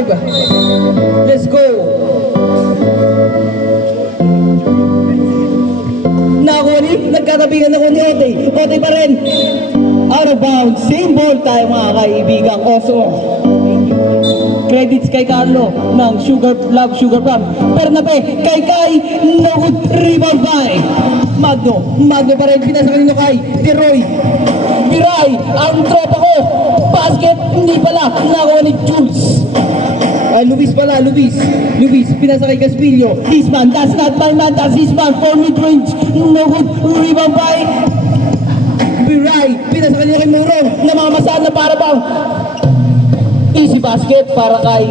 serve. Let's go. Nakuha ni, nagkatabigan ako ni Ote. Ote pa rin. Out of bounds. Same ball tayo mga kaibigan. Also, credits kay Carlo ng Love Sugar Plum. Bernabe, kay no good rebound by Magno pa rin, pinasa kanino kay Deroy. Biray, ang tropa ko. Basket, hindi pala. Nakuha ni Jules. Luis pala, Luis, pinasa kay Caspillo. This man, that's not my man, that's his man. For mid-range, no good rebound by Biray, pinasa kanino kay Murong. Namamasaan na para bang easy basket para kay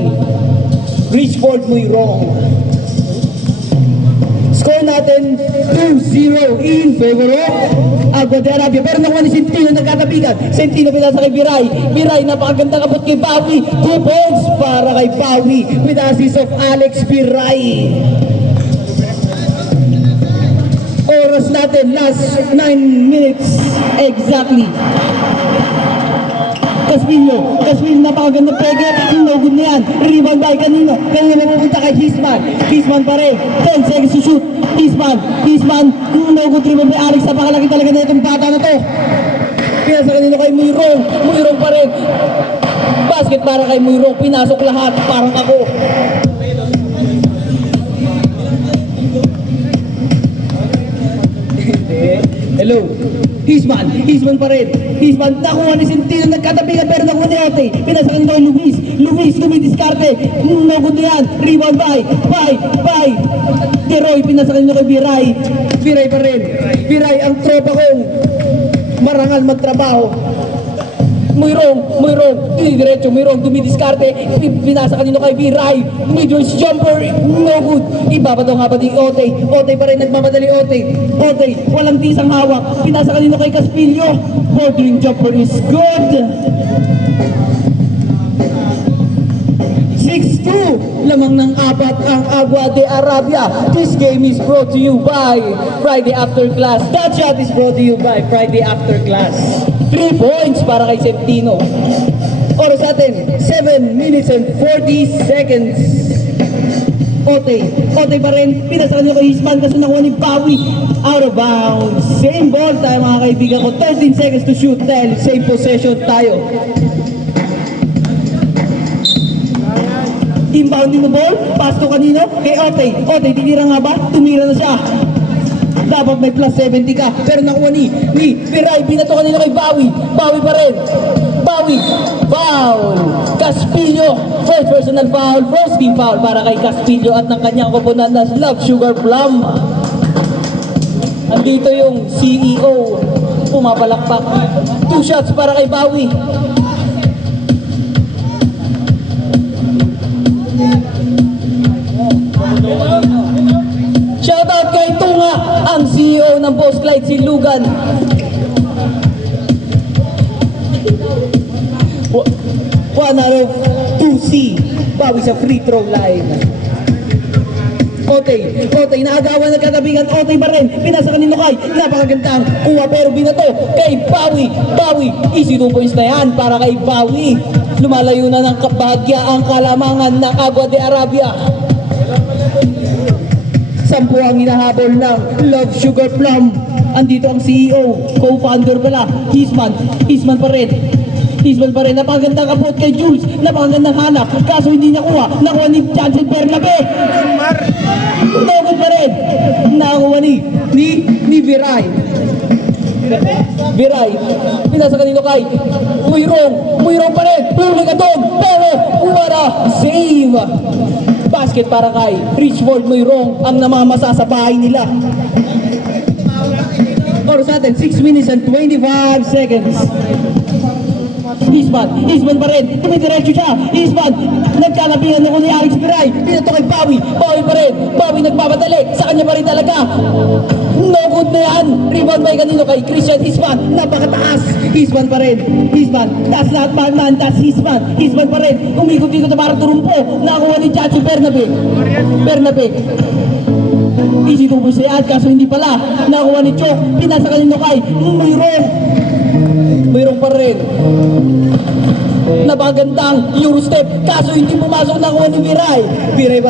Richford Muirong. Score natin 2-0 in favor of Agua de Arabia. Pero nakuha ni Centino, nagkatabigan. Centino pinasa kay Biray, napakaganda kapot kay Bawi. 2 points para kay Bawi with assist of Alex Biray. Oras natin, last 9 minutes exactly. Caspillo, napakaganda pege, no good na yan. Rebound by kanino mapupunta kay Hisman pa rin, 10 seconds to shoot. Hisman, no good rebound by Alex. Napakalaki talaga na itong bata na to. Pinasa kanino kay Muirong pa rin. Basket para kay Muirong, pinasok lahat, parang ako. Hello. Hisman pa rin. Nakuha ni Centino, nagkatabigan pero nakuha ni Ote. Pinasa kanino kay Luis, dumidiskarte. No good na yan. Rebound by Deroy, pinasa kanino kay Biray pa rin. Biray, ang tropa kong marangal magtrabaho. Muirong, diretso, dumidiskarte, pinasa kanino kay Biray, mid-range jumper, no good. Iba pa daw nga pa di Ote pa rin, nagmamadali Ote, walang tisang hawak, pinasa kanino kay Caspillo, bordering jumper is good. 6-2, lamang ng 4 ang Agua de Arabia. This game is brought to you by Friday After Class. That shot is brought to you by Friday After Class. 3 points para kay Centino. Oras natin, 7 minutes and 40 seconds. Ote pa rin, pinasa kanino kay Hisman kasi nakuha ni Bawi. Out of bounds. Same ball tayo mga kaibigan ko. 13 seconds to shoot dahil same possession tayo. Inbounding the ball, pass to kanino? Kay Ote, titira nga ba? Tumira na siya. Dapat may plus 70 ka, pero nakuha ni Biray, binato kanino kay Bawi pa rin. Foul! Caspillo, first personal foul, first team foul para kay Caspillo at ng kanyang koponan na Love Sugar Plum. Andito yung CEO, pumapalakpak. 2 shots para kay Bawi. Shoutout kay Tunga, ang CEO ng Boss Clyde, si Lugan. One out of 2C, Bawi sa free throw line. Ote, naagawan ng katabingan. Ote pa rin, pinasa kanino kay, napakagandang kuha pero binato kay Bawi, easy 2 points na yan para kay Bawi. Lumalayo na ng kabahagya ang kalamangan ng Agua de Arabia. 10 ang hinahabol ng Love Sugar Plum. Andito ang CEO, co-founder pala, Hisman pa rin. Napakagandang kapot kay Jules, napakagandang hanap, kaso hindi niya kuha. Nakuha ni Chancel Bernabe. Togod pa rin. Nakuha ni Biray, pinasa kanino kay Muirong pa rin. Puligatog, pero wala save. Basket para kay Richford Muirong, ang namamasa sa bahay nila. Oras natin, 6 minutes and 25 seconds. Hisman pa rin, tumidiretso siya. Hisman, nagkalabihan ako ni Alex Biray. Pinato kay Bawi pa rin. Bawi nagpapadali, sa kanya pa rin talaga. No good na yan. Rebound by kanino kay Christian Hisman. Napakataas. Hisman pa rin. That's not my man, that's Hisman. Hisman pa rin. Umikot-ikot na parang turumpo. Nakakuha ni Chacho Bernabe. Easy to push yan, kaso hindi pala. Nakakuha ni Chok. Pinasa kanino kay Muirong pa rin. Napagandang Eurostep, kaso hindi pumasok na kuha ni Viray. Viray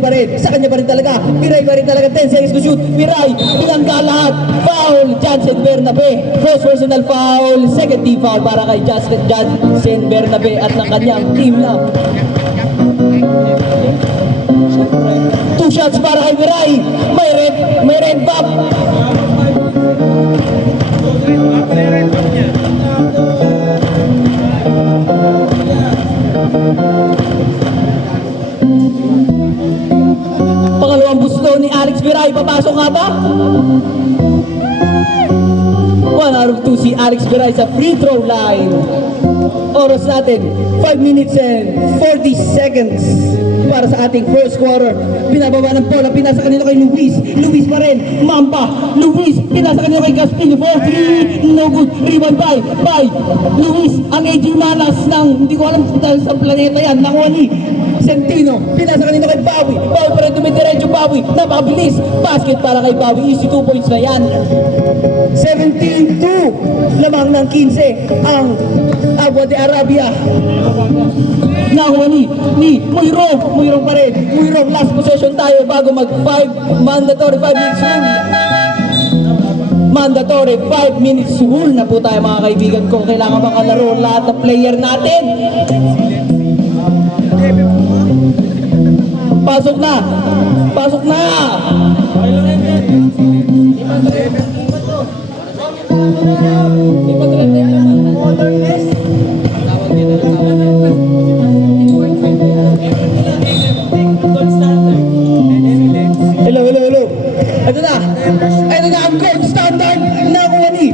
pa rin, sa kanya pa rin talaga. Viray pa rin talaga, 10 seconds to shoot. Viray, pinangga lahat. Foul, Jansen Bernabe. First personal foul, second team foul para kay Jansen Bernabe at ng kanyang team na. 2 shots para kay Viray. May red pop. Pangalawang busto ni Alex Viray, papasok nga ba? 1 out of 2 si Alex Viray sa free throw line. Oras natin, 5 minutes and 40 seconds para sa ating first quarter. Pinababa ng bola, pinasa kanino kay Luis. Luis pa rin, Mampa. Luis, pinasa kanino kay Gaspino. 4-3, no good. Rebound by Luis. Ang AJ Malas ng, hindi ko alam sa planeta yan, nakuha ni Centino. Pinasa kanino kay Bawi. Bawi pa rin dumidiretso, Bawi. Napakabilis. Basket para kay Bawi. Easy 2 points na yan. 17-2. Lamang ng 15 ang Agua de Arabia. Nakuha ni Muyrong pa rin. Muyrong, last possession tayo bago mag-5 mandatory 5 minutes rule. Mandatory 5 minutes rule na po tayo mga kaibigan ko. Kailangan makalaro lahat ng player natin. Pasok na. Hello. Ito na ang gold standard. Nakuha ni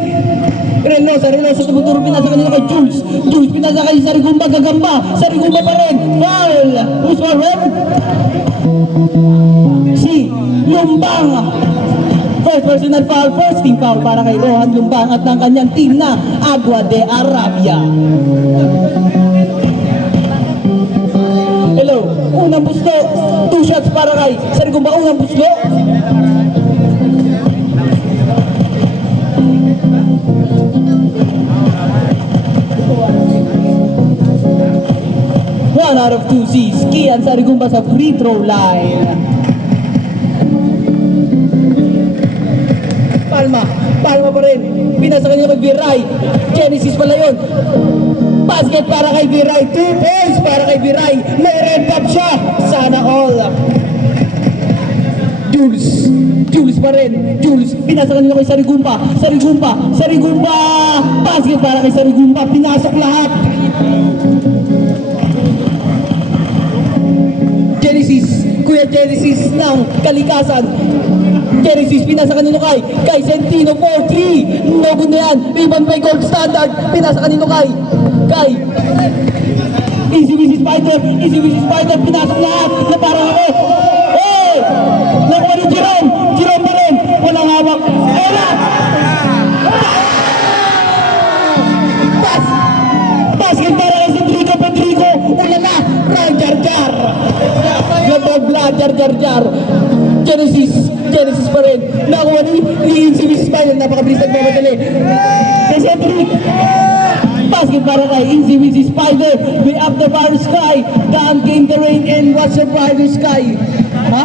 Reynosa tumuturo, pinasa kanina kay Jules, pinasa kay Sarigumba, gagamba, Sarigumba pa rin, foul, who's for him? Si Lumbang. First personal foul, first team foul para kay Rohan Lumbang at ng kanyang team na Agua de Arabia. Hello, unang buslo, 2 shots para kay Sarigumba, unang buslo. One out of 2 si Kian Sarigumba sa free throw line. Palma pa rin. Pinasa kanina kay Viray. Genesis pala yun. Basket para kay Viray. 2 points para kay Viray. May red cup siya. Sana all. Jules pa rin. Pinasa kanina kay Sarigumba. Basket para kay Sarigumba. Pinasok lahat. Kuya Genesis ng Kalikasan. Genesis, pinasa kanino kay Centino, 4-3. No good na yan. Rebound by gold standard. Pinasa kanino kay Easy Busy Spider. Pinasok lahat. Na parang ako. Hey! Nakuha ni Jerome pa rin. Walang hawak. Ela! Basket para kay Pedrico. Ulala! Ryan Jar. Jar. Genesis pa rin. Nakuha ni Easy Busy Spider. Napakabilis at mamadali. Kay Cedric. Basket para kay Easy Busy Spider. Way up the bar sky. Down came the rain and watch the brighter sky. Ha?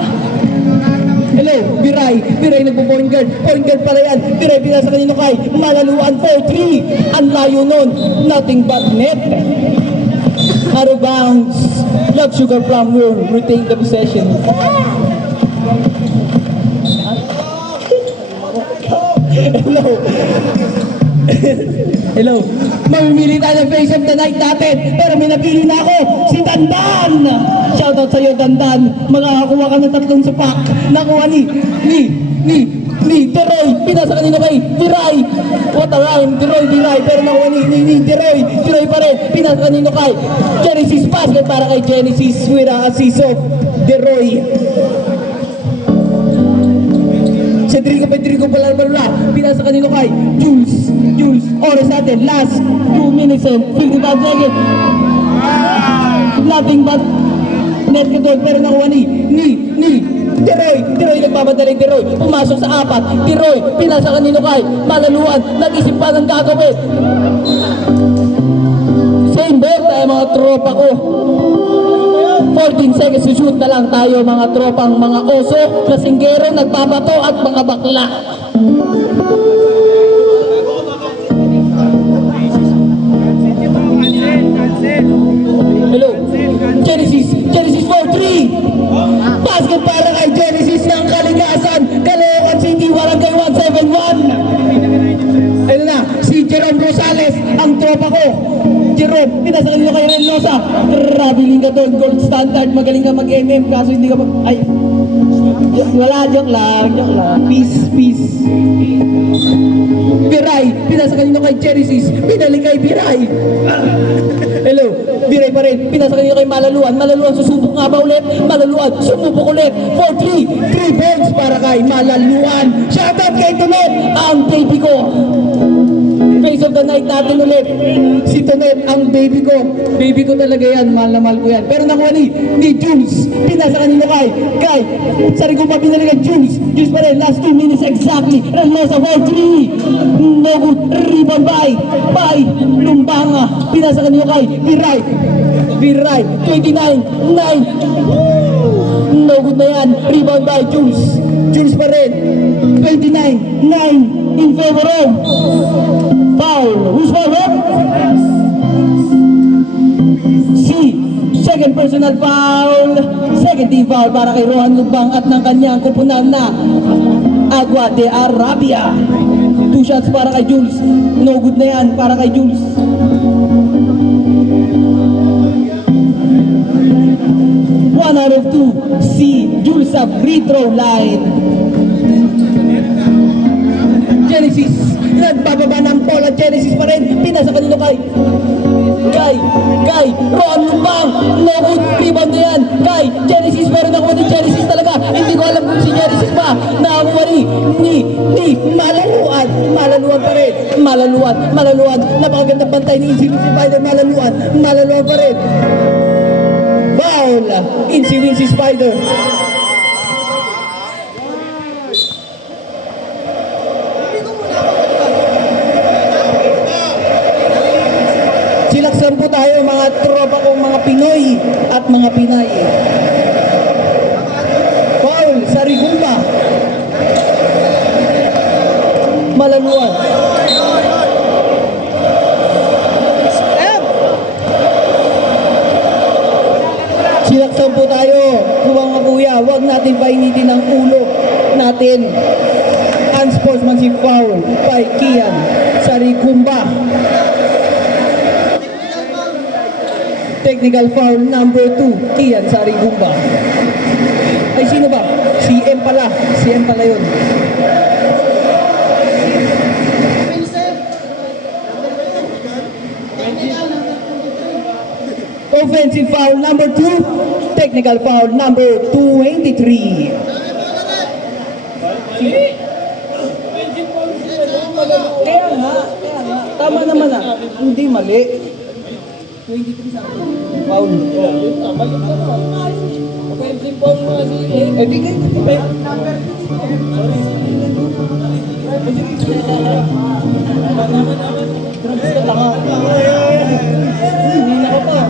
Hello, Viray nagpo-point guard. Point guard pala yan. Viray pinasa kanino kay Malaluan, 4-3. Ang layo nun. Nothing but net. Out of bounds. Love Sugar Plum will retain the possession. Hello. Mamimili tayo ng face of the night natin. Pero may napili na ako. Si Dandan. Shoutout sa'yo, Dandan. Makakakuha ka ng 3 supak. Nakuha ni Deroy. Pinasa kanina kay Viray. What a rhyme. Deroy. Pero nakuha ni Deroy. Deroy pa rin. Pinasa kanina kay Genesis. Basket para kay Genesis. With a assist of Deroy. Pedrico pala. Pinasa kanino kay Jules. Oras natin. Last 2 minutes and 55 seconds. Nothing but net control. Pero nakuha ni Deroy nagpapadali. Deroy pumasok sa 4. Deroy pinasa kanino kay Malaluan. Nag-isip pa ng gagawin. Same ball. mga tropa ko. 14 seconds to shoot na lang tayo mga tropang mga oso, lasinggero, nagbabato at mga bakla. Hello, Genesis 4-3. Basket para kay Genesis ng Kaligasan, Caloocan City, Barangay 171. Ano na, si Jerome Rosales, ang tropa ko. Jerome, pinasakal nyo kay Reynosa. Traveling ka doon, gold standard, magaling ka mag-MM, kaso hindi ka ay, wala, joke lang. Peace. Biray, pinasakal nyo kay Genesis, pinalik kay Biray. Hello, Biray pa rin, pinasakal nyo kay Malaluan, susubok nga ba ulit? Malaluan, sumubok ulit, 4-3, 3 points para kay Malaluan. Shoutout kay Tonet, ang baby ko. Face of the night natin ulit. Si Tonet, ang baby ko. Baby ko talaga yan, mahal na mahal ko yan. Pero nakuha ni Jules, pinasa kanino kay sari ko pa pinali kay Jules pa rin, last 2 minutes exactly. Reynosa 4-3. No good, rebound by Lumbanga. Pinasa kanino kay Viray, 29-9. No good na yan, rebound by Jules pa rin, 29-9 in favor of foul. Who's foul? Second personal foul. Second team foul para kay Rohan Lubang at ng kanyang kupunan na Agua de Arabia. 2 shots para kay Jules. No good na yan para kay Jules. One out of 2. Si Jules sa free throw line. Genesis, nagbababa ng bola. Genesis pa rin, pinasa kanino kay Rohan Lubang. No good, rebound na yan kay Genesis, pero nakuha ni Genesis talaga. Hindi ko alam kung si Genesis pa nakakuha ni Malaluan pa rin. Malaluan, napakagandang bantay ni Insi Spider. Malaluan pa rin. Foul, Insi Spider. Silaksan po tayo mga tropa kong mga Pinoy at mga Pinay. Foul, Sarigumba. Malaluan. Silaksan po tayo, mga kuya. Huwag natin painitin ang ulo natin. Unsportsmanship foul by Kian Sarigumba. Technical foul number 2, Kian Sarigumba. Ay, sino ba? Si M pala yun. Offensive foul number 2, technical foul number 23. Kaya nga, tama naman hindi mali. 23 sa akin. Foul. Offensive foul mo kasi. Eh, di kayo. Hindi na ko pa.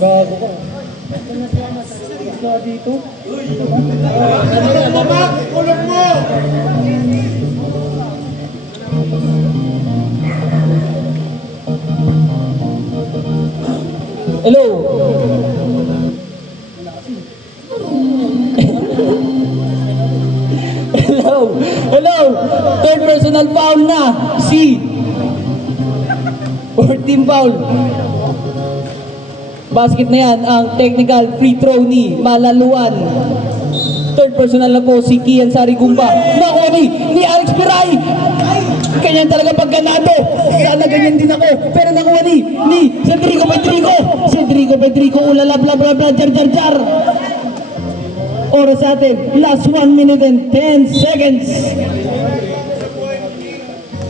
Gago ka. Isla dito. Kulog mo! Hello. Third personal foul na si 14 foul. Basket na yan ang technical free throw ni Malaluan. Third personal na po si Kian Sarigumba. Nakuha ni Alex Piray. Ganyan talaga pag ganado. Sana ganyan din ako. Pero nakuha ni Cedrico Pedrico. Ulala bla bla bla jar. Oras natin. Last 1 minute and 10 seconds.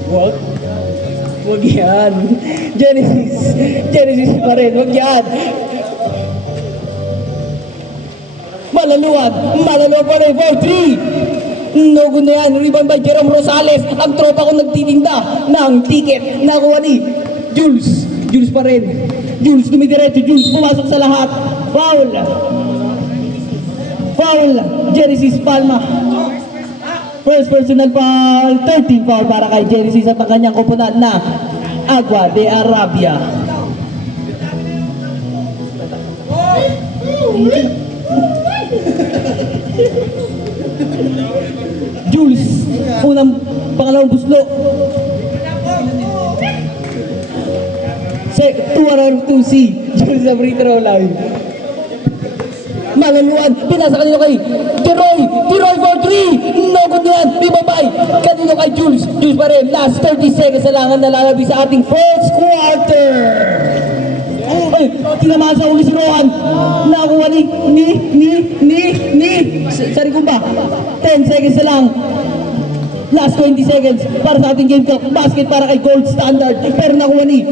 What? Wag yan. Genesis pa rin. Wag yan. Malaluan pa rin. 4-3. No good na yan. Rebound by Jerome Rosales. Ang tropa ko nagtitinda ng ticket. Nakuha ni Jules. Jules pa rin. Jules dumidiretso. Jules pumasok sa lahat. Foul. Foul. Genesis Palma. First personal foul. 13 foul para kay Genesis at ang kanyang koponan na Agua de Arabia. Jules, pangalawang buslo. 2 out of 2C. Jules sa free throw line. Malaluan, pinasa kanino kay Tiroy for 3. No good yan, bibabay. Kanino kay Jules. Jules pa rin, last 30 seconds na lang ang nalalabi sa ating first quarter. Ay, tinamaan sa uli si Rohan. Nakuha Sari ko ba? 10 seconds na lang. Last 20 seconds para sa ating game clock. Basket para kay Gold Standard. Pero nakuha ni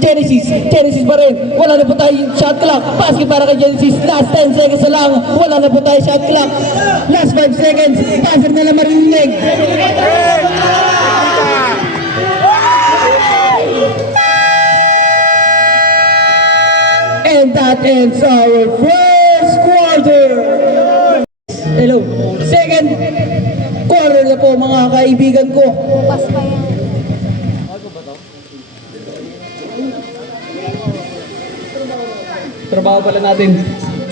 Genesis pa rin. Wala na po tayo shot clock. Basket para kay Genesis. Last 10 seconds na lang. Wala na po tayo shot clock. Last 5 seconds. Buzzer na lang marinig. And that ends our first quarter. Hello. Second quarter na po mga kaibigan ko. Bukas pa yan. Trabaho pala natin.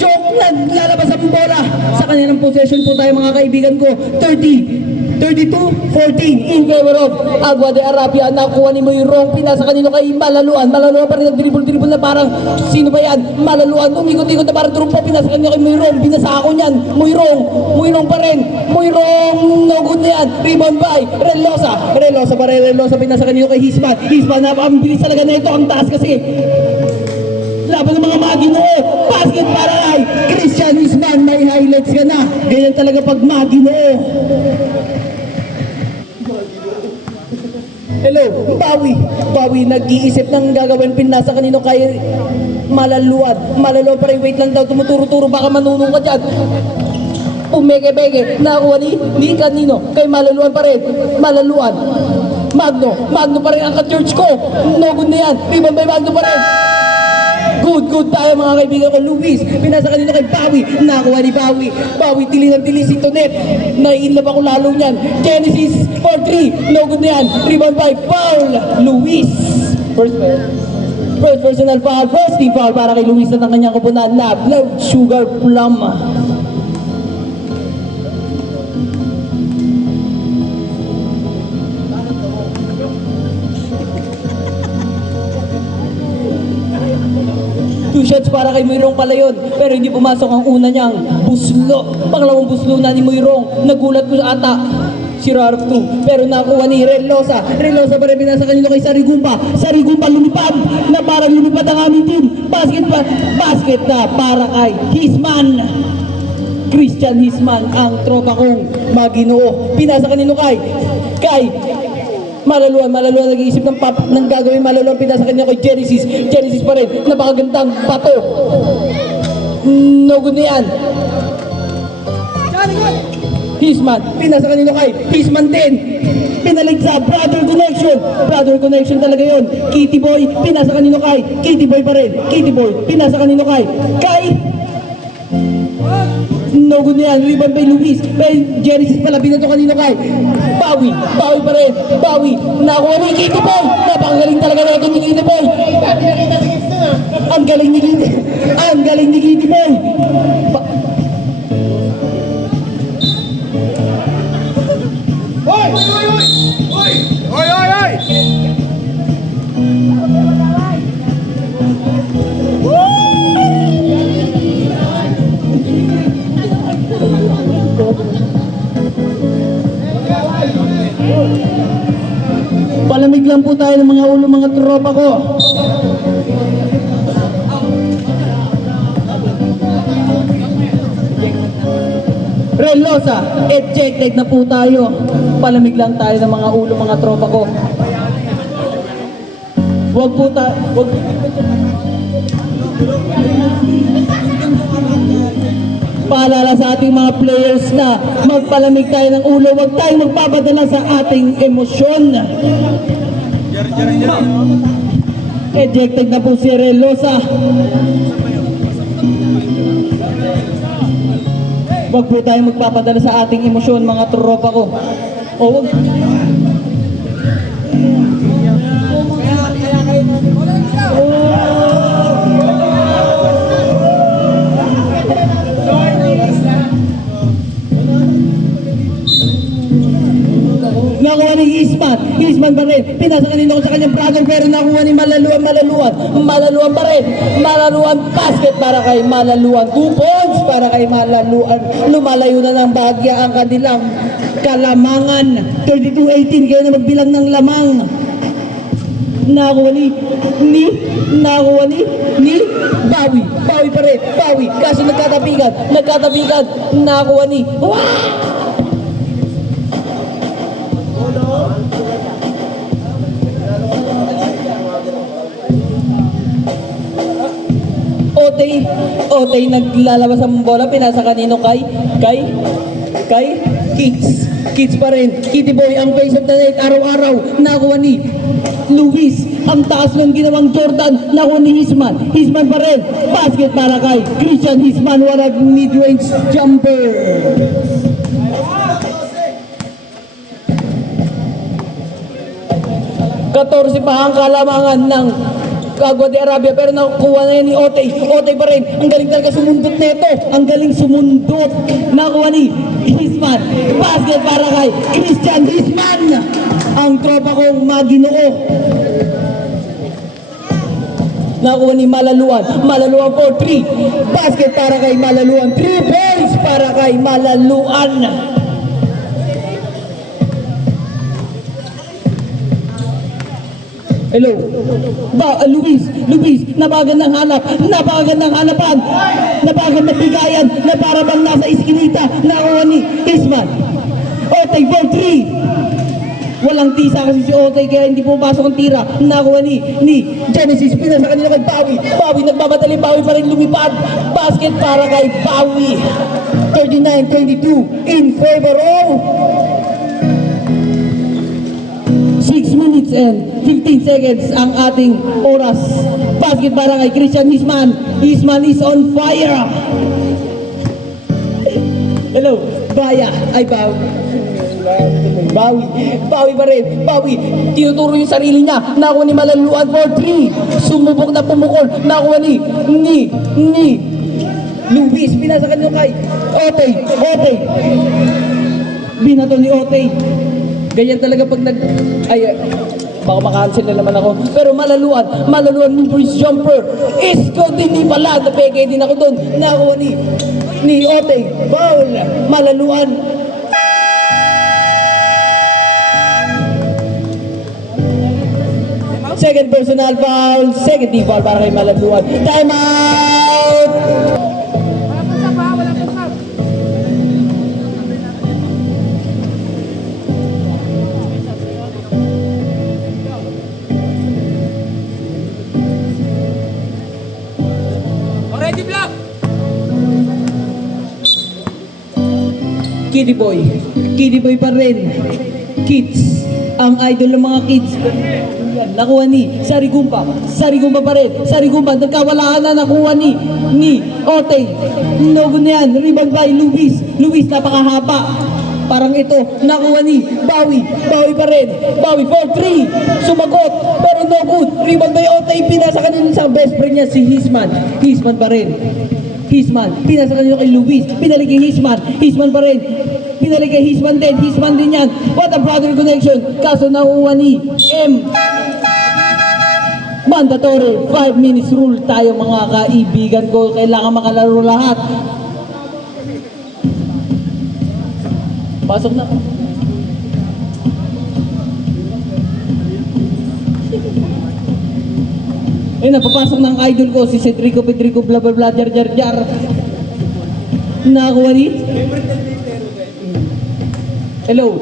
Joke na lalabas ang bola. Sa kanilang possession po tayo mga kaibigan ko. 32-14 in favor of Agua de Arabia. Nakuha ni Moirong. Pinasa kanino kay Malaluan. Malaluan pa rin nag-dribble na parang sino ba yan? Malaluan. Umikot-ikot na parang trumpo. Pinasa kanino kay Moirong. Binasa ako niyan. Moirong pa rin. Moirong. No good na yan. Rebound by Relosa pa rin. Relosa pinasa kanino kay Hisman. Napakabilis talaga na ito. Ang taas kasi. Laban ng mga Maginoo. Basket para kay Christian Hisman. May highlights ka na. Ganyan talaga pag Maginoo. Hello, Bawi nag-iisip ng gagawin. Pinasa kanino kay Malaluan pa rin. Wait lang daw, tumuturo-turo. Baka manunong ka dyan. Umeke-beke. Nakuha ni kanino kay Malaluan pa rin. Magno pa rin ang ka-church ko. No good na yan. Rebound by Magno pa rin. Good tayo mga kaibigan ko. Luis, pinasa kanino kay Bawi. Nakuha ni Bawi, tili ng tili si Tonet. Naiinlove ako lalo niyan. Genesis for 3. No good na yan. Rebound by foul. Luis. First personal foul. First team foul para kay Luis at ang kanyang koponan na Blood Sugar Plum. Two shots para kay Moirong pala yun. Pero hindi pumasok ang una niyang buslo. Pangalawang buslo na ni Moirong. Nagulat ko sa ata si Rarf 2. Pero nakuha ni Relosa pa rin pinasa kanino kay Sarigumba lumipad na parang lumipad ang aming team. Basket na para kay Hisman. Christian Hisman, ang tropa kong Maginoo. Pinasa kanino kay Malaluan nag-iisip ng gagawin. Malaluan pinasa kanya kay Genesis pa rin. Napakagandang bato. No good na yan. Hisman, pinasa kanino kay Hisman din. Pinalig sa Brother Connection talaga yun. Kitty Boy, pinasa kanino kay Kitty Boy pa rin. Pinasa kanino kay no good na yan. Rebound by Luis. Genesis pala, binato kanino kay Bawi pa rin. Nakuha ni Kitty Boy. Napakagaling talaga na ito ni Kitty Boy. Ang galing ni Kitty Boy. Palamig lang po tayo ng mga ulo, mga tropa ko. Relosa, ejected na po tayo. Palamig lang tayo ng mga ulo, mga tropa ko. Wag po tayo, paalala sa ating mga players na magpalamig tayo ng ulo. Huwag tayong magpapadala sa ating emosyon. Ejected na po si Relosa. Huwag po tayong magpapadala sa ating emosyon, mga tropa ko. O wag. Nakuha ni Hisman pa rin. Pinasa kanina ko sa kanyang brother pero nakuha ni Malaluan pa rin. Malaluan basket para kay Malaluan. 2 points para kay Malaluan. Lumalayo na ng bahagya ang kanilang kalamangan. 32-18 kaya na magbilang ng lamang. Nakuha ni Bawi pa rin. Bawi kaso nagkatabigan. Nakuha ni Otay naglalabas ang bola, pinasa kanino kay Kids pa rin. Kitty Boy ang face of the night araw-araw. Nakuha ni Luis. Ang taas ng ginawang Jordan. Nakuha ni Hisman pa rin. Basket para kay Christian Hisman. Walang mid-range jumper. Katorse pa ang kalamangan ng Agua de Arabia pero nakuha na yan ni Otay pa rin. Ang galing talaga sumundot nito. Ang galing sumundot. Nakuha ni Hisman. Basket para kay Christian Hisman. Ang tropa kong maginoo. Nakuha ni Malaluan for 3. Basket para kay Malaluan. 3 points para kay Malaluan. Hello. Luis, napakagandang hanapan. Napakagandang bigayan na para bang nasa iskinita. Nakuha ni Hisman. Otay for 3. Walang tisa kasi si Otay kaya hindi pumapasok ang tira. Nakuha ni Genesis. Pinasa kanila kay Bawi nagbabatali. Bawi pa rin lumipad. Basket para kay Bawi. 39-22 in favor of 6 minutes and 15 seconds ang ating oras. Basket para kay Christian Hisman. Hisman is on fire. Hello. Bawi pa rin. Tinuturo yung sarili niya. Nakuha ni Malaluan for 3. Sumubok na pumukol. Nakuha ni Luis. Pinasa kanyo kay Otay. Binato ni Otay. Ganyan talaga pag baka makancel na naman ako. Pero Malaluan mid-range jumper. Isko din ni pala. Napeke din ako doon. Nakuha ni Otay. Foul. Malaluan. Second personal foul. Second team foul para kay Malaluan. Time out! Kitty Boy pa rin. Kids. Ang idol ng mga kids. Nakuha ni Sarigumba pa rin. Nagkawalaan na. Nakuha ni Otay. Nogo na yan. Rebound by Luis napakahaba. Parang ito. Nakuha ni Bawi pa rin. Bawi for 3. Sumagot. Pero no good. Rebound by Otay. Pinasa kanina sa best friend niya si Hisman pa rin. Pinasa kanina kay Luis. Pinalik kay Hisman pa rin. Pinalik kay Hisman din yan. What a brother connection. Kaso nakuha ni mandatory 5 minutes rule tayo mga kaibigan ko. Kailangan makalaro lahat. Pasok na. Napapasok ng idol ko si Pedrico bla bla bla jar. Nakakuha ni hello.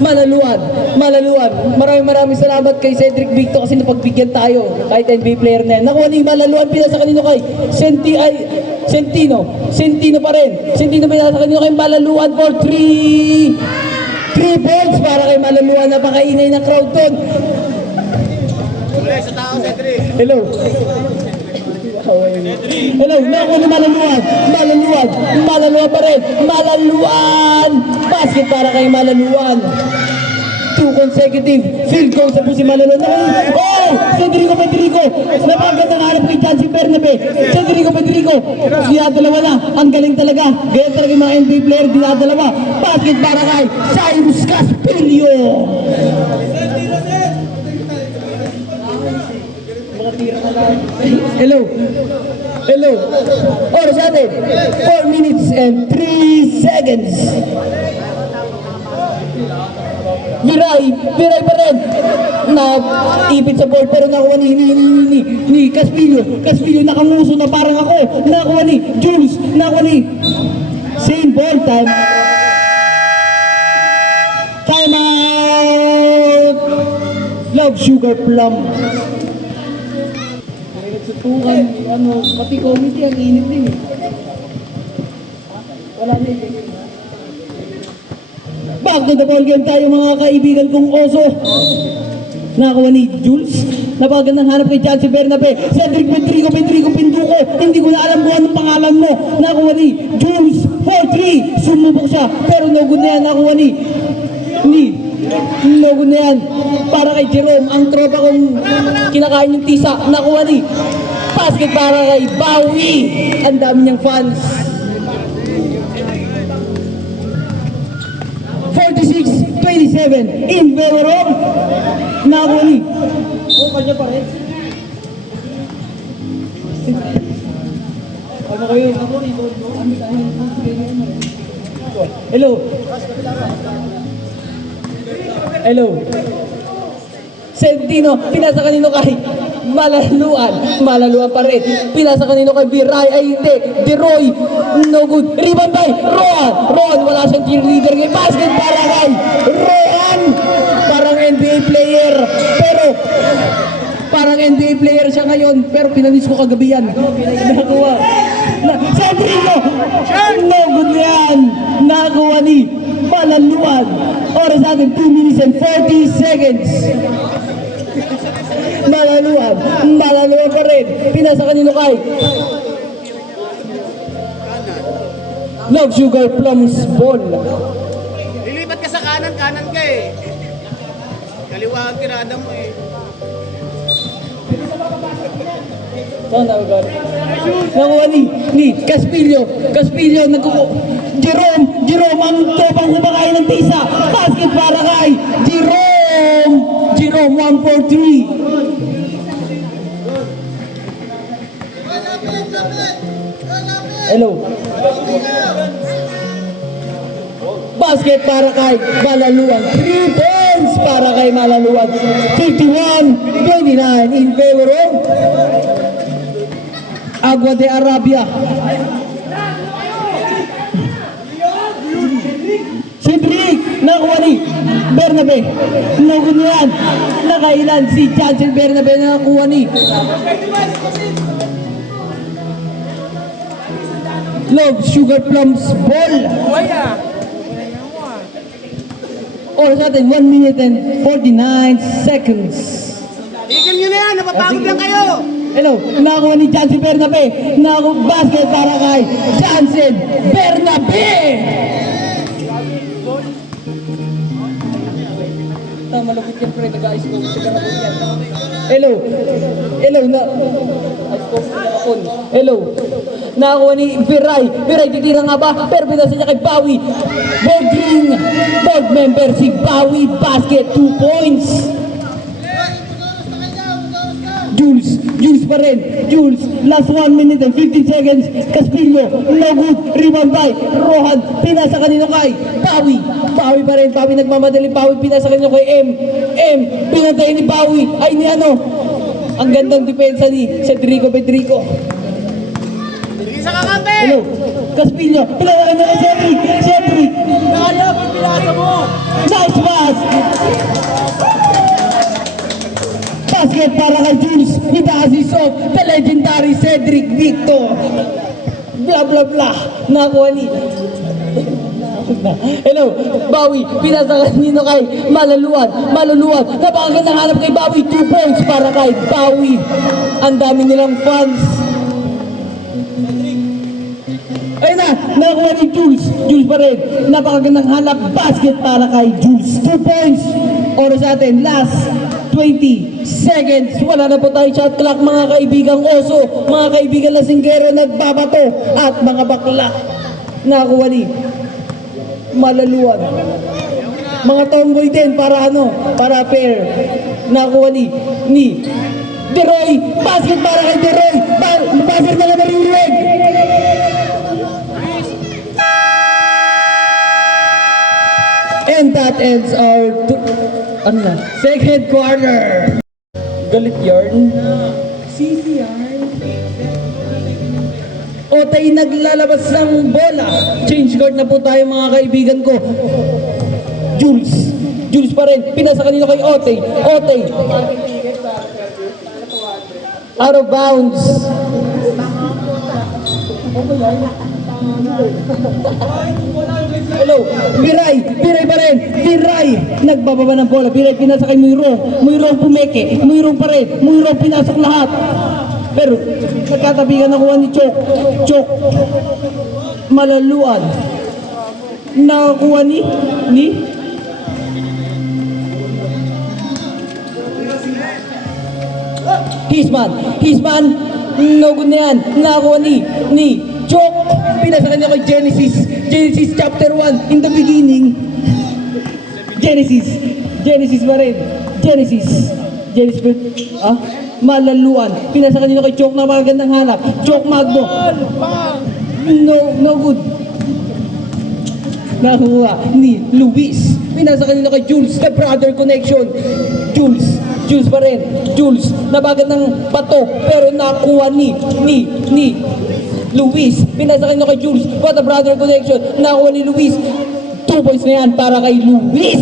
Malaluan. Maraming salamat kay Cedric Victo kasi napagbigyan tayo kahit NBA player na yan. Nakuha ni Malaluan, pinasa kanino kay Centino pa rin. Centino pinasa kanino kay Malaluan for 3 points para kay Malaluan. Napakainay ng crowd doon. Hello. Hello, nakuha ni Malaluan. Malaluan pa rin. Malaluan! Basket para kay Malaluan. 2 consecutive field goals sa po si Malaluan. Oh! Cedrico Pedrico! Napagandang hanap kay Jancy Bernabe. Cedrico Pedrico. Dinadalawa na. Ang galing talaga. Ganyan talaga yung mga NBA player. Dinadalawa. Basket para kay Cyrus Caspilio. Hello. Oras natin. 4 minutes and 3 seconds. Viray pa rin. Ipit sa board pero nakuha ni Caspillo. Caspillo nakamuso na parang ako. Nakuha ni Jules. Nakuha ni same ball time. Time out. Love Sugar Plum. Sutukan, pati committee ang init din eh. Wala na eh. Back to the ball game tayo mga kaibigan kong oso. Nakakuha ni Jules. Napagandang hanap kay Jancy Bernabe. Cedric Pedrico Pinduko. Hindi ko na alam kung anong pangalan mo. Nakakuha ni Jules 4-3. Sumubok siya. Pero no good na yan. Nakakuha ni no good na yan. Para kay Jerome. Ang tropa kong kinakain yung tisa. Nakakuha ni basket para kay Bawi. Ang dami niyang fans. 46-27 in favor of Nakuni. Kanya pa rin. Ano kayo? Hello. Sentino, pinasa kanino kay Malaluan pa rin. Pinasa kanino kay Viray, ay hindi, Deroy, no good. Rebound by Rohan, wala siyang cheerleader ngayon. Basket para kay Rohan. Parang NBA player, pero parang NBA player siya ngayon, pero pinanis ko kagabi yan. Nakuha. Cedrico, no good yan. Nakuha ni Malaluan. Oras natin, 2 minutes and 40 seconds. Malaluan pa rin. Pinasa kanino kay Love Sugar Plums ball. Lilipat ka sa kanan ka eh. Kaliwa ang tirada mo eh. Saan na nakuha ni Caspillo, Jerome, ang topang kumakain ng tisa. Basket para kay Jerome 1-4-3. Hello. Basket para kay Malaluan. 3 points para kay Malaluan. 51-29 in favor of Agua de Arabia. Cedric, nakuha ni Bernabe. Nakuha yan. Nakailan si Jancy Bernabe na nakuha ni Love Sugar Plums ball. Oras natin, 1 minute and 49 seconds. Tigil nyo na yan, napapagod lang kayo. Hello, nakuha ni Jancy Bernabe. Nakuha basket para kay Jancy Bernabe. Malapit yan pre, nag-ice ko. Nakakuha ni Viray, titira nga ba? Pero pinasa niya kay Bawi. Board member si Bawi, basket, 2 points. Jules pa rin. Last 1 minute and 15 seconds. Caspillo, no good. Rebound by Rohan. Pinasa kanino kay Bawi pa rin. Bawi nagmamadali. Bawi pinasa kanino kay M. Pinatay ni Bawi. Ay ni ano. Ang gandang depensa ni Cedrico Pedrico. Isa ka kampe! Hello. Caspillo. Pinasa kanino kay Cedric. Kaya, pinasa mo! Nice pass. Basket para kay Jules. With the assist of the legendary Cedric Victor. Blah blah blah. Nakuha ni Hello, Bawi, pinasa kanino kay Maluluan. Napakagandang hanap kay Bawi, 2 points para kay Bawi. Ang dami nilang fans. Ayun na, nakakuha ni Jules. Jules pa rin. Napakagandang hanap, basket para kay Jules. 2 points. Oras natin, last 20 seconds. Wala na po tayo shot clock, mga kaibigang oso, mga kaibigan lasinggero nagbabato, at mga bakla. Nakakuha ni Maluluan. Mga tomboy din para para fair. Nakakuha ni Deroy. Basket para kay Deroy. Basket na naman rin. And that ends our second quarter. Galit yarn. Sisi yarn. Otay naglalabas ng bola. Change guard na po tayo, mga kaibigan ko. Jules pa rin. Pinasa kanino kay Otay. Out of bounds. Hello, Biray pa rin. Biray, nagbababa ng bola. Biray pinasa kay Muirong pumeke. Muirong pa rin. Muirong pinasok lahat. Pero nagkatabigan nakuha ni Chok. Maluluan. Nakakuha ni Hisman. No good na yan. Nakakuha ni Chok. Pinasa kanya kay Genesis chapter 1. In the beginning, Genesis pa rin. Genesis Maluluan. Pinasa kanino kay Chok na magandang hanap. Chok Magno. No good. Nakuha ni Luis. Pinasa kanino kay Jules. The brother connection. Jules pa rin. Jules. Nabagan ng bato. Pero nakuha ni Luis. Pinasa kanino kay Jules. What a brother connection. Nakuha ni Luis. 2 points na yan para kay Luis.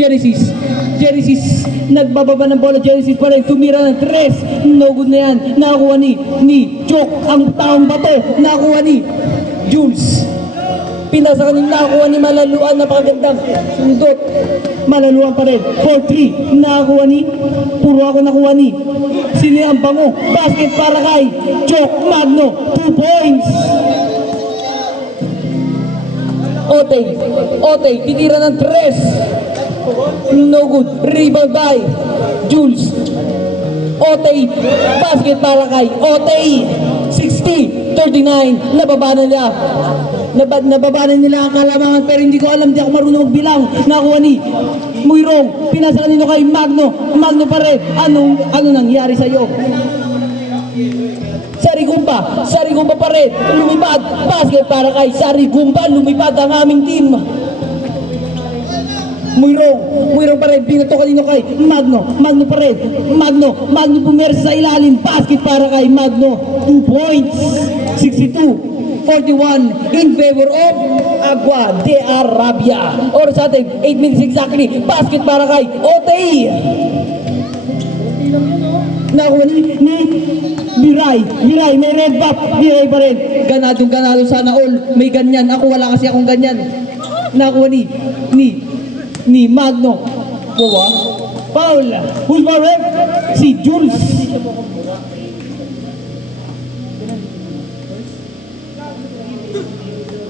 Genesis, nagbababa ng bola. Genesis pa rin, tumira ng 3. No good na yan. Nakakuha ni Chok ang taong bato. Nakakuha ni Jules. Pinasa kanina, nakakuha ni Maluluan. Napakagandang sundot. Maluluan pa rin. 4-3. Nakakuha ni, puro ako nakuha ni. Sino ang bango? Basket para kay Chok Magno. 2 points. Otay, titira ng 3. No good. Rebound by Jules. Otay. Basket para kay Otay. 60-39. Nababanan nila ang kalamangan, pero hindi ko alam, di ako marunong magbilang. Nakuha ni Muirong. Pinasa kanino kay Magno pa rin. Ano nangyari sa'yo? Sarigumba pa rin. Lumipad. Basket para kay Sarigumba. Lumipad ang aming team. Muirong pa rin. Binato kanino kay Magno pa rin. Magno pumersa sa ilalim. Basket para kay Magno. 2 points. 62-41 in favor of Agua de Arabia. Or sa atin, 8 minutes exactly. Basket para kay Otay. Nakuha ni Biray, may red buff. Biray pa rin. Ganado sana all. May ganyan. Ako wala kasi akong ganyan. Nakuha ni Magno. Foul. Who's my ref? Si Jules.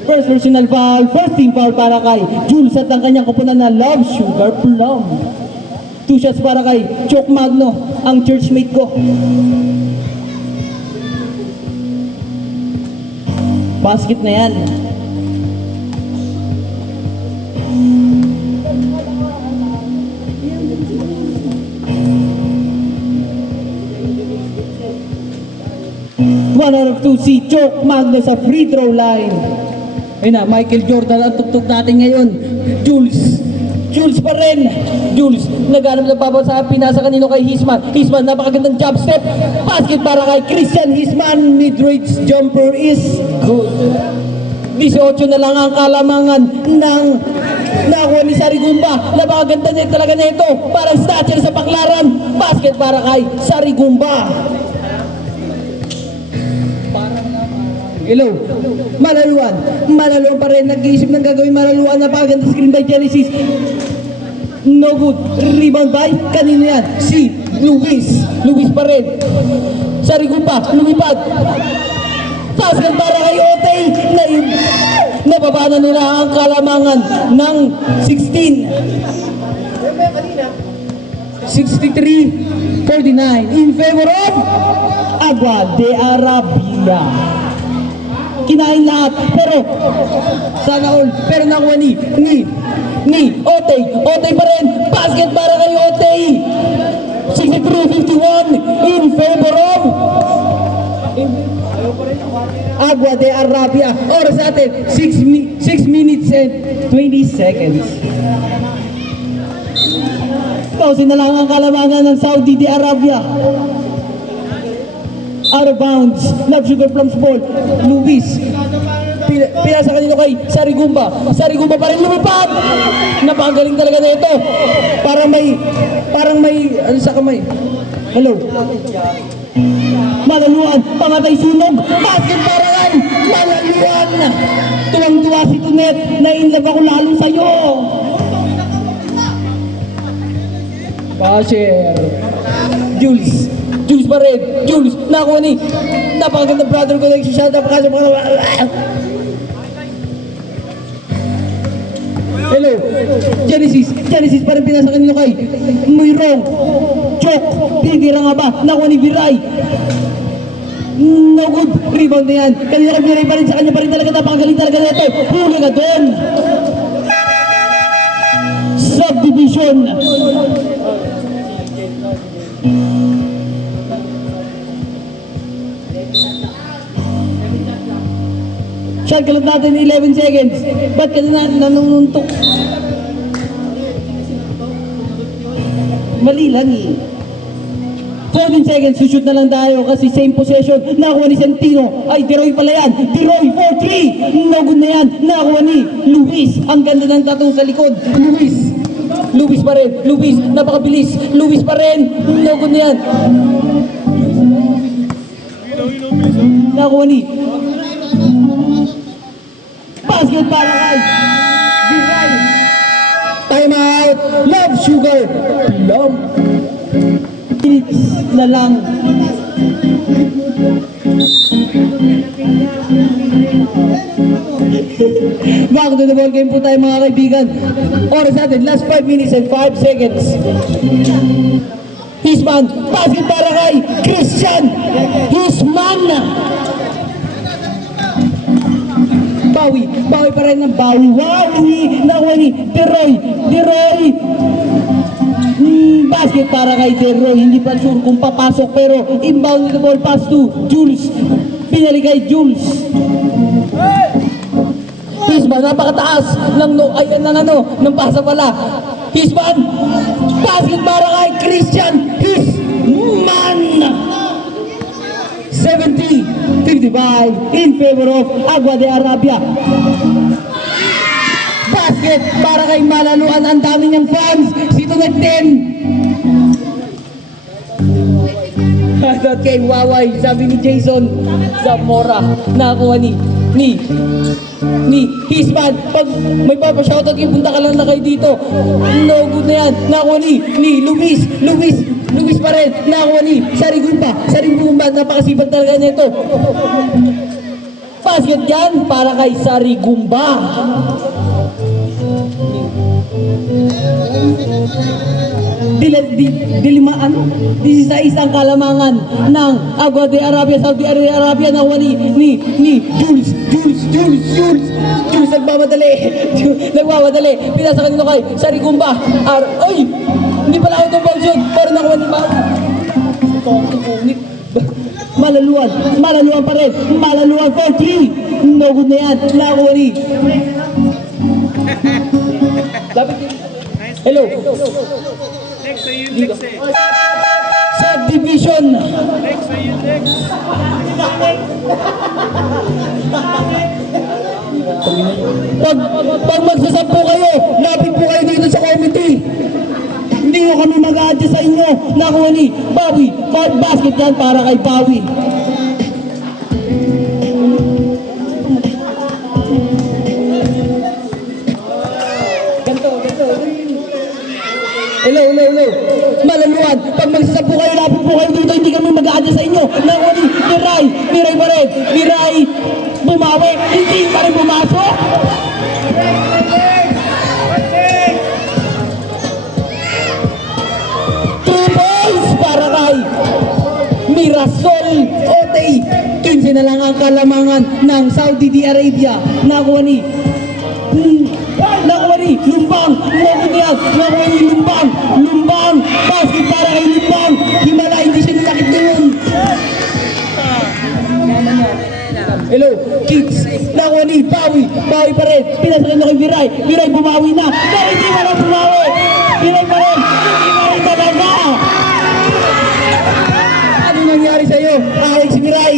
First personal foul. First team foul para kay Jules at ang kanyang kupunan na Love Sugar Plum. 2 shots para kay Chok Magno, ang churchmate ko. Basket na yan. One out of 2 si Chok Magno sa free throw line. Ayun na, Michael Jordan ang tuktok natin ngayon. Jules pa rin. Jules, naghanap ng baba sa pinasa kanino kay Hisman. Hisman, napakagandang jump step. Basket para kay Christian Hisman. Mid-range jumper is good. 18 na lang ang kalamangan ng nakuha ni Sarigumba. Napakaganda niya talaga na ito. Parang snatcher sa Baklaran. Basket para kay Sarigumba. Hello. Malaluan. Malaluan pa rin. Nag-iisip ng gagawin malaluan. Napakaganda screen by Genesis. No good. Rebound by? Kanino yan? Si Luis. Luis pa rin. Sarigumpa. Lumipad. Basket para kay Otay. Nababa na nila ang kalamangan ng 16. 63-49 in favor of Agua de Arabia. Kinain lahat, pero sana all, pero nakuha ni Otay. Otay pa rin, basket para kay Otay. 63-51 in favor of Agua de Arabia. Oras natin, 6 minutes and 20 seconds. Pausin na lang ang kalamangan ng Saudi de Arabia. Out of bounds. Love Sugar Plums ball. Luis. Pila sa kanino kay Sarigumba. Sarigumba pa rin lumipad. Napakagaling talaga na ito. Parang may, ano sa kamay? Hello. Malaluan. Pamatay sunog. Basket para yan. Malaluan. Tuwang-tuwa si Tunet. Na-inlove ako lalo sa'yo. Basher. Jules pa rin. Jules, nakuha ni. Napakaganda brother ko na nagsishot. Hello. Genesis pa rin pinasa kanino kay Muyrong. Chok. Titira nga ba? Nakuha ni Viray. No good. Rebound na yan. Kanina kay Viray pa rin. Sa kanya pa rin talaga. Napakagaling talaga na ito. Huli ka doon. Subdivision. Shot kalat natin 11 seconds. Ba't ka na nanununtok? Mali lang eh. 14 seconds, sushoot na lang tayo kasi same possession. Nakuha ni Santino. Ay, Deroy pala yan. Deroy, 4-3. No good na yan. Nakuha ni Luis. Ang ganda ng tattoo sa likod. Luis pa rin. Luis, napakabilis. Luis pa rin. No good na yan. Nakuha ni basket para kay Viray. Time out. Love Sugar Plum. Minutes na lang. Back to the ball game po tayo mga kaibigan. Oras natin, last 5 minutes and 5 seconds. Hisman, basket para kay Christian Hisman. Bawi pa rin ng Bawi. Nakuha ni Deroy. Basket para kay Deroy. Hindi pa sure kung papasok pero inbound with the ball pass to Jules. Pinali kay Jules. Hisman, napakataas ng pasa pala. Hisman, basket para kay Christian Hisman. 70-55 in favor of Agua de Arabia. Basket para kay Malaluan. Ang dami niyang fans. Sito nag-10. At kay Waway, sabi ni Jason Zamora, nakuha ni Hisman. Pag may papashoutout kayo, punta ka lang na kayo dito. No good na yan. Nakuha ni Luis pa rin. Nakuha ni Sarigumba. Napakasipag talaga nito. Basket yan para kay Sarigumba. This is ang kalamangan ng Agua de Arabia, Saudi Arabia. Nakuha ni Jules. Nagmamadali. Pinasa kanino kay Sarigumba. Ay! Hindi pala ako itong ball shot. Pero nakuha ni Malaluan pa rin. Malaluan 4-3. No good na yan. Nakuha ni hello. Next to you, next eh. Subdivision. Next to you, next. Pag magsasampo kayo, lapit po kayo dito sa committee. Hindi ko kami mag-a-adjust sa inyo. Nakuha ni Bawi. Basket yan para kay Bawi. Hello. Malaluan. Pag magsasapo kayo, lapit po kayo dito, hindi kami mag-a-adjust sa inyo. Nakuni, Miray pa rin. Miray, bumawi. Hindi pa rin pumasok. Two points para kay Mirasol Otey. 15 na lang ang kalamangan ng Saudi Arabia. Nakuha ni Lumbang. Nakuha ni Lumbang. Basket para kay Lumbang. Himala, hindi siya nilakit doon. Hello, kids. Nakuha ni Bawi pa rin. Pinasakit na kay Viray bumawi na. Pero hindi mo na bumawi. Viray pa rin. Hindi pa rin talaga. Ano nangyari sa'yo, Alex Viray?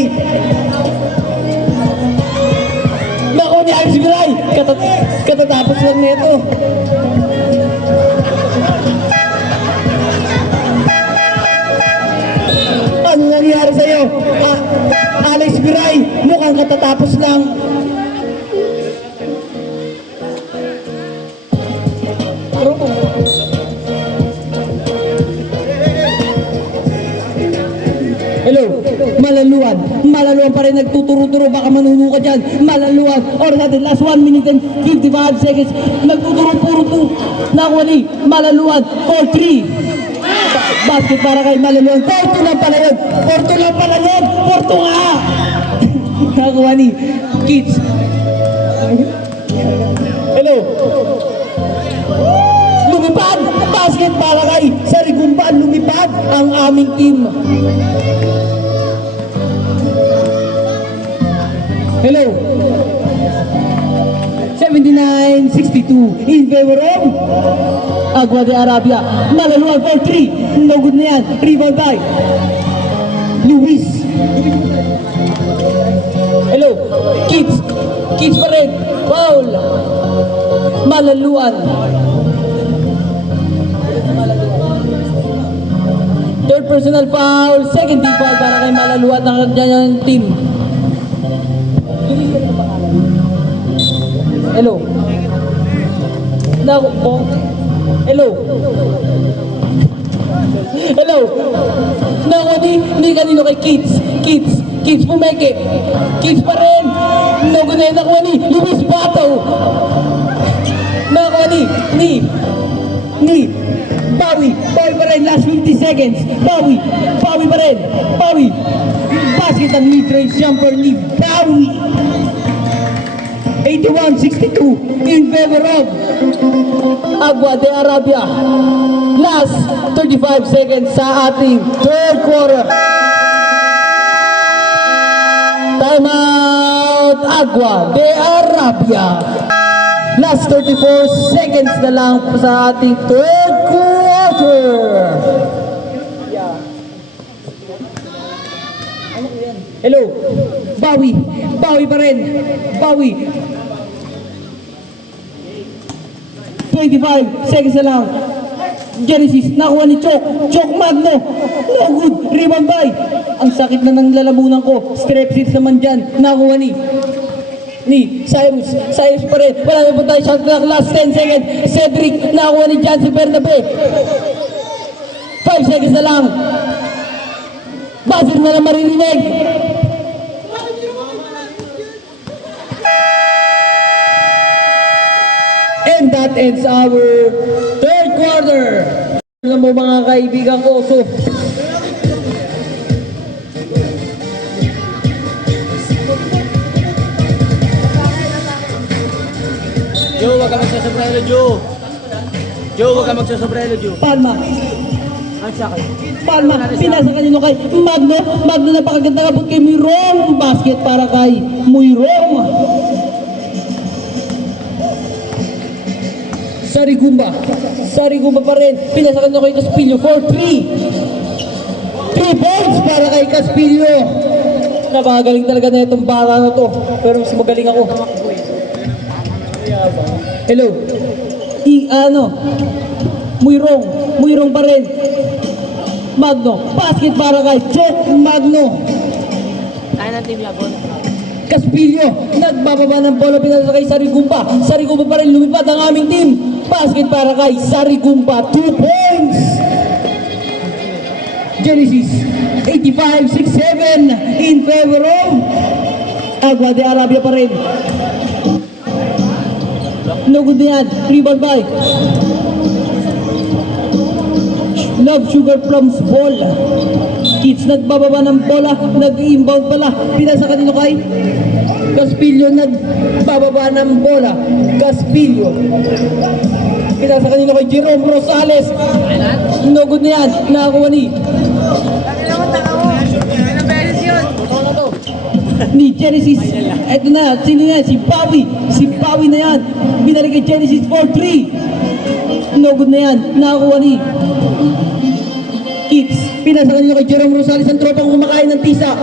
Nakuha ni Alex Viray. Katatapos lang nito. Ano nangyari sa'yo? Alex Viray, mukhang katatapos lang. Hello, Malaluan pa rin nagtuturo-turo, baka manuno ka dyan. Malaluan, or natin, last 1 minute and 55 seconds, nagtuturo-puro to. Nakuha ni Malaluan, 4-3. Basket para kay Malaluan, 4-2 lang pala yun. 4-2 nga. Nakuha ni Kids. Hello. Lumipad, basket para kay Sarigumbaan, lumipad ang aming team. Hello. 79-62 in favor of Agua de Arabia. Malaluan for 3. No good na yan. Rebound by Luis. Hello. Kids pa rin. Foul. Malaluan. Third personal foul. Second team foul para kay Malaluan ng kanyang team. Hello. Hello. Naku, hindi kanino kay Kids pumeke. Kids pa rin. Naku na yun, nakuha ni Luis Bato. Nakuha ni Bawi pa rin, last 50 seconds. Bawi pa rin. Basket ang mid-range jumper ni Bawi. 81-62 in favor of Agua de Arabia. Last 35 seconds sa ating third quarter. Timeout Agua de Arabia. Last 34 seconds na lang sa ating third quarter. Hello. Bawi pa rin. 25 seconds na lang. Genesis, nakuha ni Chok Magno. No good. Rebound by. Ang sakit na ng lalamunan ko. Strepsils naman dyan. Nakuha ni Cyrus pa rin. Wala na po tayo shot clock. Last 10 seconds. Cedric, nakuha ni Jansen Bernabe. 5 seconds na lang. Buzzer na lang maririnig. And that ends our third quarter. Alam mo mga kaibigang oso. Joe, wag ka magsasobrelo, Joe. Wag ka magsasobrelo, Joe. Palma, pinasa kanino kay Magno napakaganda nga po kay Muyrong. Basket para kay Muyrong. Sarigumba pa rin. Pinasa kanino kay Caspillo for 3 points para kay Caspillo. Napakagaling talaga na itong bata na to. Pero mas magaling ako. Hello. Muyrong pa rin. Magno, basket para kay Chok Magno. Kaya ng team Labon. Caspillo, nagbababa ng bola, pinasa kay Sarigumba pa rin, lumipad ang aming team. Basket para kay Sarigumba, 2 points. Genesis, 85-67 in favor of Agua de Arabia pa rin. No good na yan. Rebound by Love Sugar Plums ball. Kids nagbababa ng bola, nag-inbound pala. Pinasa kanino kay Caspillo, nagbababa ng bola. Caspillo. Pinasa kanino kay Jerome Rosales. No good na yan. Nakakuha ni Genesis. Eto na, sino yan? Si Pawi. Si Pawi na yan. Binalik kay Genesis for 3. No good na yan. Nakakuha ni Kids. Pinasa kanino kay Jerome Rosales, ang tropang kumakain ng tisa.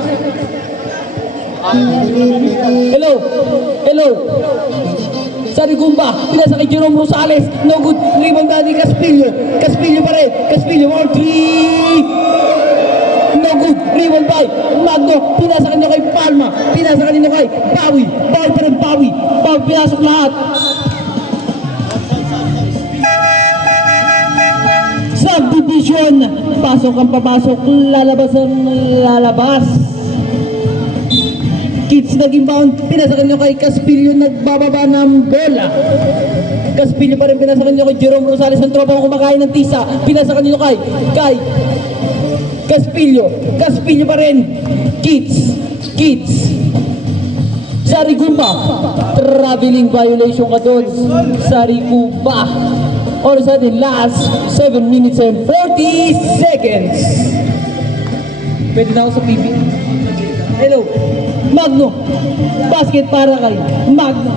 Hello. Sarigumba, pinasa kay Jerome Rosales. No good. Rebound na ni Caspillo. Caspillo pa rin. Caspillo for 3. No good. Rebound by Magno. Pinasa kanino kay Palma. Pinasa kanino kay Pawi. Pawi pa rin Pawi. Pawi pinasok lahat. Subdivision. Pasok ang papasok. Lalabas ang lalabas. Kids nag-inbound. Pinasa kanino kay Caspillo. Nagbababa ng bola. Caspillo pa rin. Pinasa kanino kay Jerome Rosales. Ang tropang kumakain ng tisa. Pinasa kanino kay Caspillo. Caspillo pa rin. Kids. Sarigumba. Traveling violation ka doon. Sarigumba. All of a sudden, last 7 minutes and 40 seconds. Pwede na ako sa PB. Hello. Magno. Basket para kay Magno.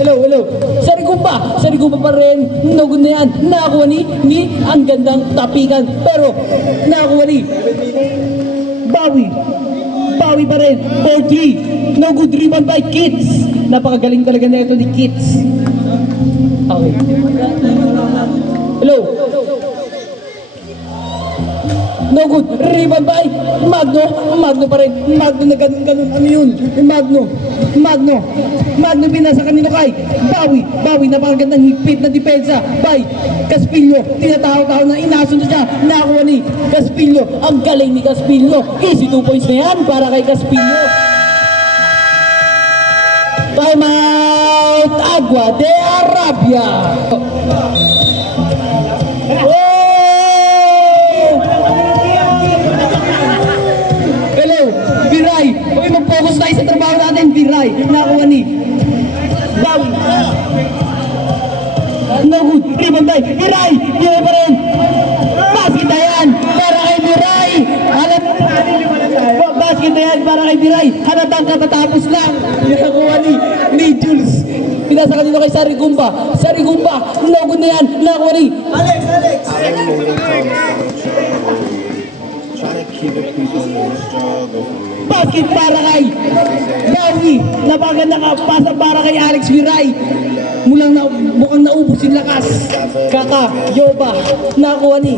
Hello. Sarigumba pa rin. No good na yan. Nakakuha ni ang gandang tapikan. Pero, nakakuha ni Bawi pa rin. 4-3. No good rebound by Kids. Napakagaling talaga na ito ni Kids. Okay. Hello. No good. Rebound by Magno pa rin. Magno na ganun. Ano yun? Magno pinasa kanino kay Bawi. Napakagandang higpit na depensa by Caspillo. Tinataho-taho na inasunod siya. Nakakuha ni Caspillo. Ang galing ni Caspillo. Easy 2 points na yan para kay Caspillo. Time out. Agua de Arabia. Viray! Uy, mag-focus tayo sa trabaho natin, Viray! Nakakuha ni Bawi! No good! Rebound tayo! Viray! Viray pa rin! Basket na yan! Para kay Viray! Basket na yan! Para kay Viray! Halatang katatapos lang! Nakakuha ni Jules! Pinasa kanino kay Sarigumba! No good na yan! Nakakuha ni Alex! Basket para kay Bawi. Napaganda ka. Pasa para kay Alex Viray. Mukhang naubos yung lakas. Yoba. Nakuha ni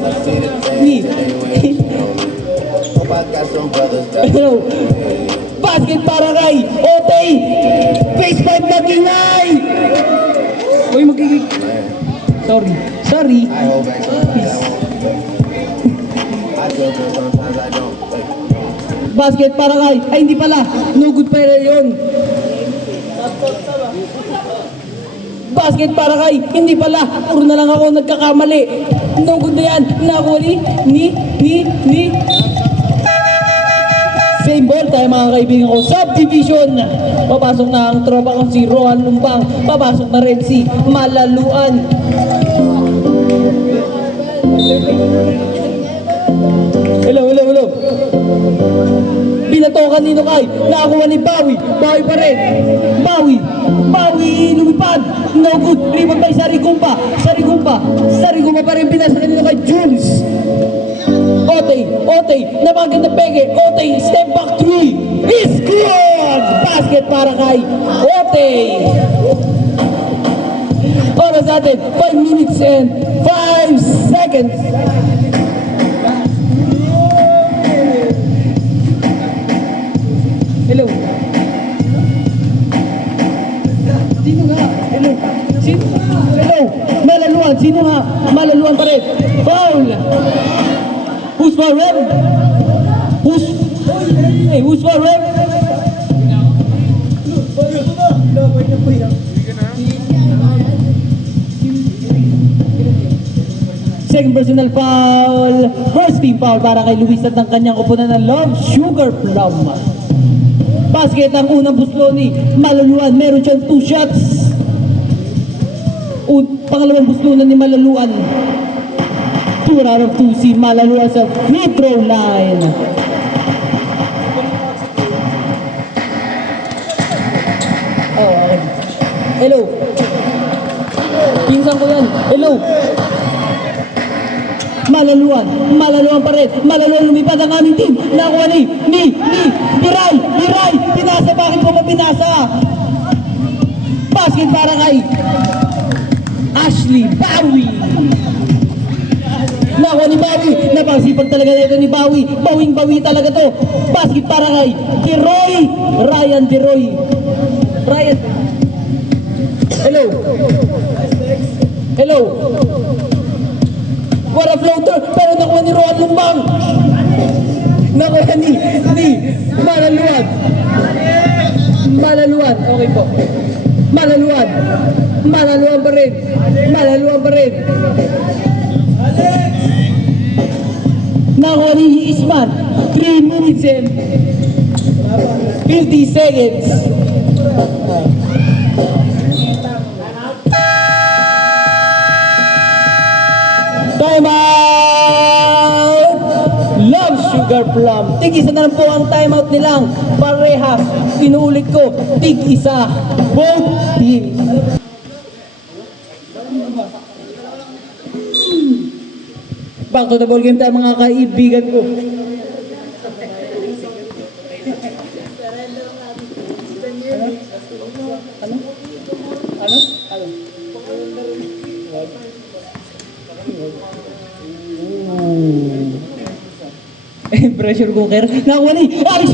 basket para kay Otay. Face 5 na Ginay. Uy, magiging. Sorry. Basket para kay, hindi pala, no good pa yun. Basket para kay, hindi pala, puro na lang ako nagkakamali. No good na yan, nakuha ni same ball tayo mga kaibigan ko. Subdivision, papasok na ang tropa ko si Rohan Lumbang, papasok na rin si Malaluan. Hello. Binatokan nino kay, nakakuha ni Bawi pa rin. Bawi lumipad. No good. Rebound by Sarigumba pa rin. Pinasa nino kay Jules. Otay, napakaganda pege. Otay, step back 3. Is good. Basket para kay Otay. Oras natin, 5 minutes and 5 seconds. Hello, Malaluan, sino nga? Malaluan pa rin. Foul! Who's for ref? Who's for ref? Second personal foul. First team foul para kay Luis at ng kanyang kupunan ng Love Sugar Plum. Basket ang unang buslo ni Malaluan. Meron siyang 2 shots. Pangalawang buslo na ni Malaluan. 2 out of 2 si Malaluan sa free throw line. Oh, okay. Hello. Pinsan ko yan. Hello. Malaluan pa rin. Malaluan lumipad ang aming team. Nakuha ni Biray, pinasa, bakit mo pa pinasa? Basket para kay Ashley Bawi. Nakuha ni Bawi. Napakasipag talaga na ito ni Bawi. Bawing-bawi talaga to. Basket para kay Ryan Deroy. Hello. What a floater, pero nakuha ni Roan Lumbang. Nakuha ni Malaluan. Okay po. Malaluan pa rin. Nakuha ni Isman. 3 minutes and 50 seconds. Time out! Love Sugar Plum. Tig-isa na lang po ang timeout nilang parehas. Inuulit ko, tig-isa. Both teams. Back to the ball game tayo mga kaibigan ko. Pressure cooker. Nakuha ni Alex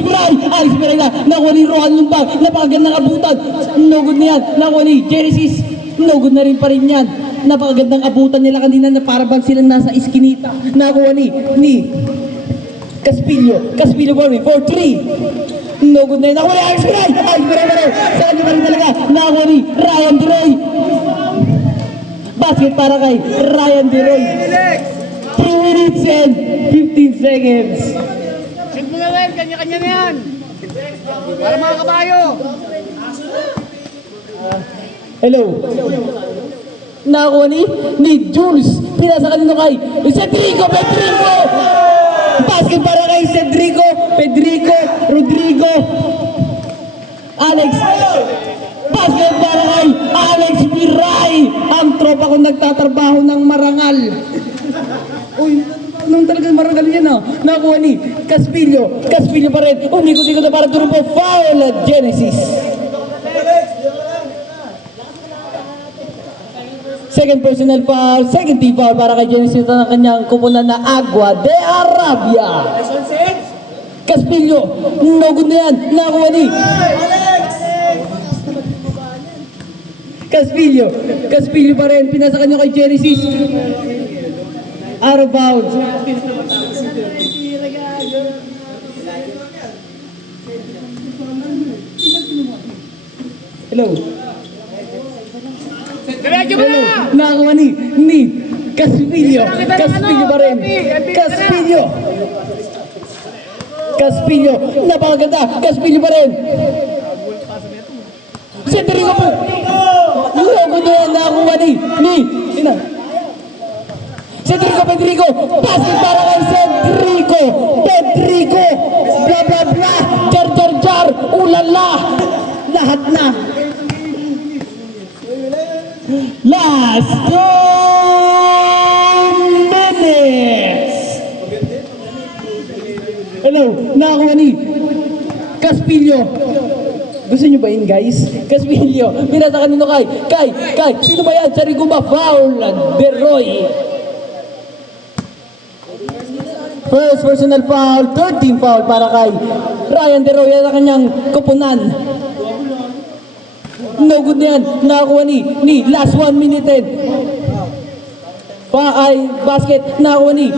Miray na. Nakuha ni Rohan Lumbang. Napakagandang abutan. No good na yan. Nakuha ni Genesis. No good na rin pa rin yan. Napakagandang abutan nila kanina na parang silang nasa iskinita. Nakuha ni Caspillo for me. 4-3. No good na yun. Nakuha ni Alex Miray. Sa kanya pa rin talaga. Nakuha ni Ryan Deroy. Basket para kay Ryan Deroy. 3 minutes and 15 seconds. Shoot mo na rin, kanya-kanya na yan. Para mga kabayo. Hello. Nakuha ni Jules. Pinasa kanino kay Cedrico Pedrico. Basket para kay Pedrico Rodrigo. Alex. Basket para kay Alex Miray. Ang tropa kong nagtatrabaho ng marangal. Uy, nung talagang marangal yan ah. Nakuha ni Caspillo pa rin. Umikot-ikot na para duro po. Foul at Genesis. Second personal foul. Second team foul para kay Genesis na kanyang kupunan na Agua de Arabia. Caspillo. No good na yan. Nakuha ni Caspillo pa rin. Pinasa kanya kay Genesis. Out of bounds. Hello. Diretso mo na! Nakakuha ni Caspillo pa rin. Caspillo. Napakaganda. Caspillo pa rin. Cedrico pa. Loko na yan. Nakakuha ni Pedrico. Basket para kay Pedrico. Bla bla bla. Jar. Ulala. Lahat na. Last 2 minutes. Hello. Nakakuha ni Caspillo. Gusto nyo ba yun, guys? Caspillo. Pinasa kanino kay. Sino ba yan? Sa Riguma. Foul. Deroy. First personal foul, third team foul para kay Ryan Deroy at kanyang kupunan No good na yan. Nakakuha ni last 1 minute 10. Pa ay basket. Nakakuha ni.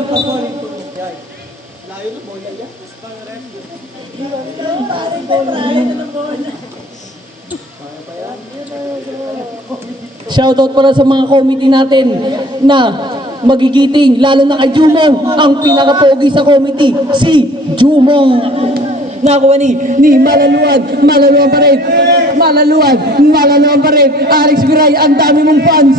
Shoutout para sa mga committee natin na magigiting, lalo na kay Jumong, ang pinaka-pogi sa committee, si Jumong. Nakuha ni Malaluan pa rin. Malaluan pa rin. Alex Viray, ang dami mong fans.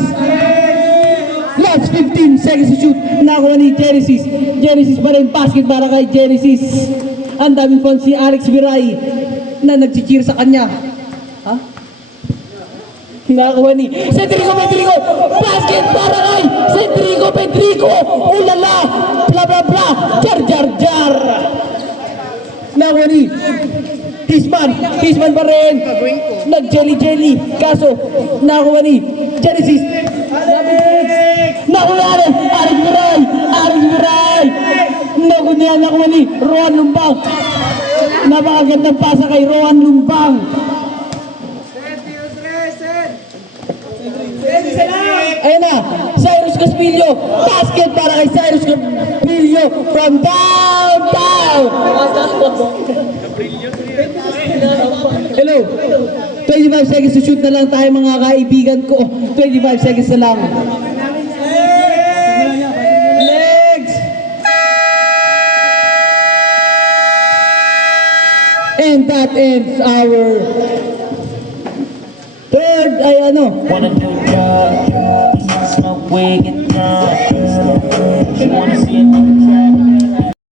Last 15 seconds to shoot. Nakuha ni Genesis. Genesis pa rin, basket para kay Genesis. Ang daming fans si Alex Viray na nag-cheer sa kanya. Ha? Nakakuha ni Cedrico Pedrico, basket para kay Cedrico Pedrico, ulala, bla bla bla, jar. Nakakuha ni Hisman pa rin, nag-jelly, kaso nakakuha ni Genesis, nakuha rin, Alex Viray, nakuha ni Roan Lumbang, napakagandang pasa kay Roan Lumbang. Ayun na, Cyrus Caspillo, basket para kay Cyrus Caspillo from downtown. Hello, 25 seconds to shoot na lang tayo mga kaibigan ko. 25 seconds na lang. Legs! And that ends our third, ay ano, Wanna do drugs, smoke weed, get drunk. She wanna see a nigga track.